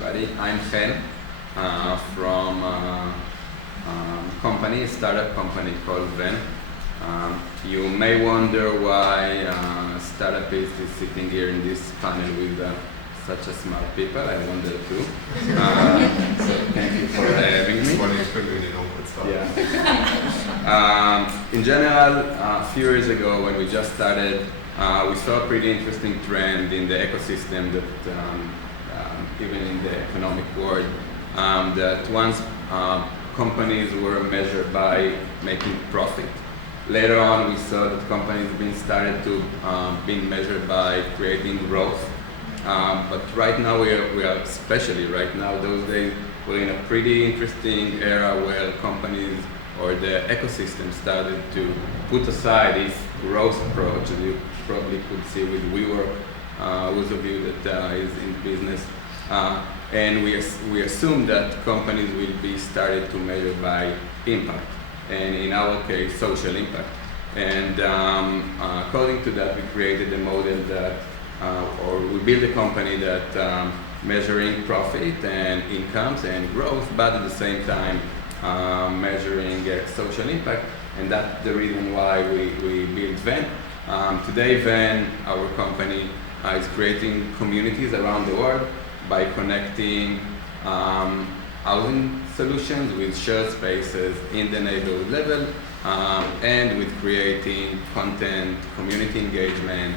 everybody. I'm Chen from a startup company called Ven. You may wonder why startupist is sitting here in this panel with such a smart people. I wonder too. So thank you for having me. In general, a few years ago when we just started, we saw a pretty interesting trend in the ecosystem that even in the economic world, that once companies were measured by making profit, later on we saw that companies being measured by creating growth. But right now we are especially right now, those days, we're in a pretty interesting era where companies or the ecosystem started to put aside this growth approach, as you probably could see with WeWork, those of you that is in business. And we assume that companies will be started to measure by impact, and in our case, social impact. And according to that, we created a model that, or we built a company that measuring profit and incomes and growth, but at the same time measuring social impact, and that's the reason why we built Ven. Today, Ven, our company, is creating communities around the world by connecting housing solutions with shared spaces in the neighborhood level, and with creating content, community engagement,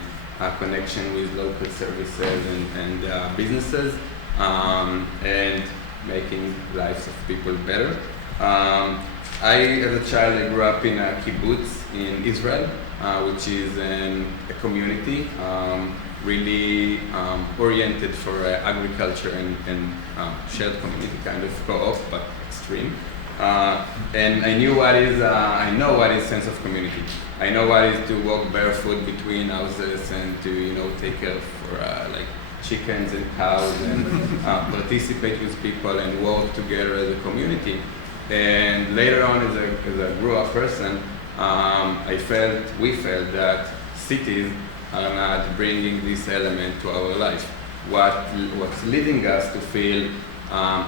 connection with local services and businesses, and making lives of people better. As a child, I grew up in a kibbutz in Israel, which is a community really oriented for agriculture and shared community, kind of co-op, but extreme. And I know what is sense of community. I know what is to walk barefoot between houses and to take care of like chickens and cows and participate with people and work together as a community. And later on, as a grew-up person, we felt that cities are not bringing this element to our life. What's leading us to feel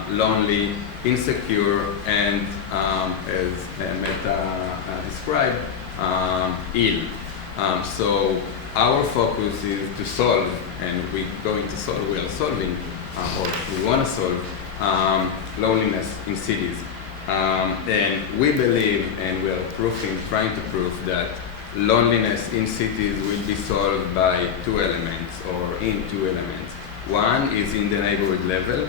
lonely, insecure, and as Meta described, ill. So our focus is to solve, and we are solving, or we want to solve loneliness in cities. And we believe, and we are trying to prove that loneliness in cities will be solved by two elements. One is in the neighborhood level,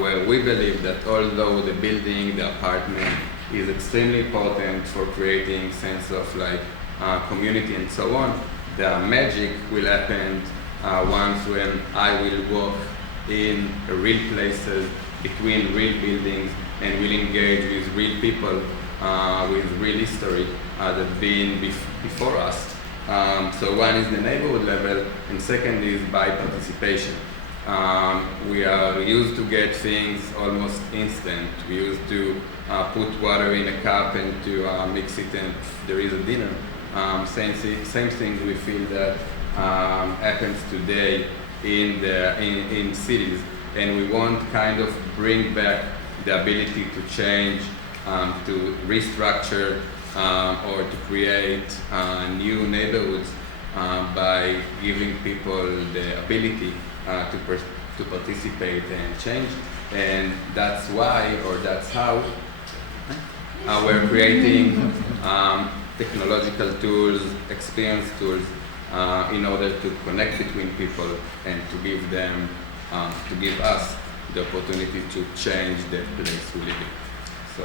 where we believe that although the building, the apartment is extremely important for creating sense of community and so on, the magic will happen once when I will walk in real places between real buildings and will engage with real people with real history that been before us. So one is the neighborhood level, and second is by participation. We are used to get things almost instant. We used to put water in a cup and to mix it, and there is a dinner. Same thing we feel that happens today in cities, and we want kind of bring back the ability to change, to restructure, or to create new neighborhoods by giving people the ability to participate and change. And that's why, or that's how, we're creating technological tools, experience tools, in order to connect between people and to give us the opportunity to change the place we live in. So